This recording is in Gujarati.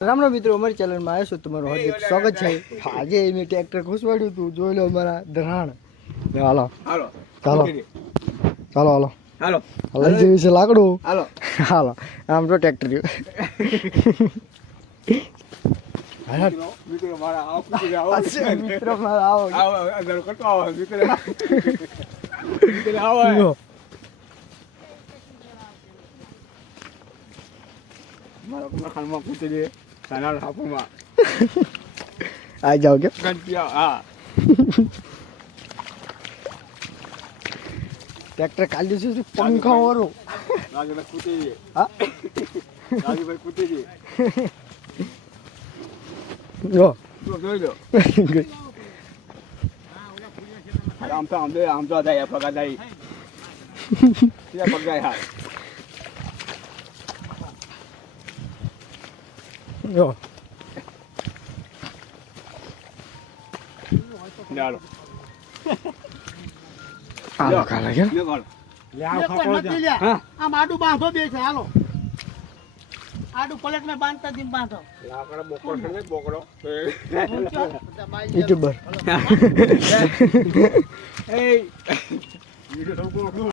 રામ રામ મિત્રો, અમારી ચેનલમાં આવ્યો છું, તમારું હાર્દિક સ્વાગત છે। આજે મેં ટ્રેક્ટર ઘૂસવાડ્યું હતું, જોઈ લો અમારા ધરાણ। હાલો હાલો ચાલો ચાલો હાલો હાલો લઈ જેવી છે લાકડું। હાલો હાલો આમ તો ટ્રેક્ટર મિત્રો મારા આવો ખાનમાં પૂછી દે સાના હાપમાં આ જાઓ કે ગંટિયા હા ટ્રેક્ટર કાઢી છે પંખા વાળો રાજુભાઈ પૂછી દે હા રાજુભાઈ પૂછી દે જો જોઈ લો આમ તો જાય પગા જાય પગાય હા જો ચાલો હાલો કાલે કે લે આ ખકો જા હા આમ આડું બાંધો દે છે હાલો આડું પલેટ મે બાંધતા દીમ બાંધો લાકડા બોકડો છે બોકડો યુટ્યુબર એ વિડિયો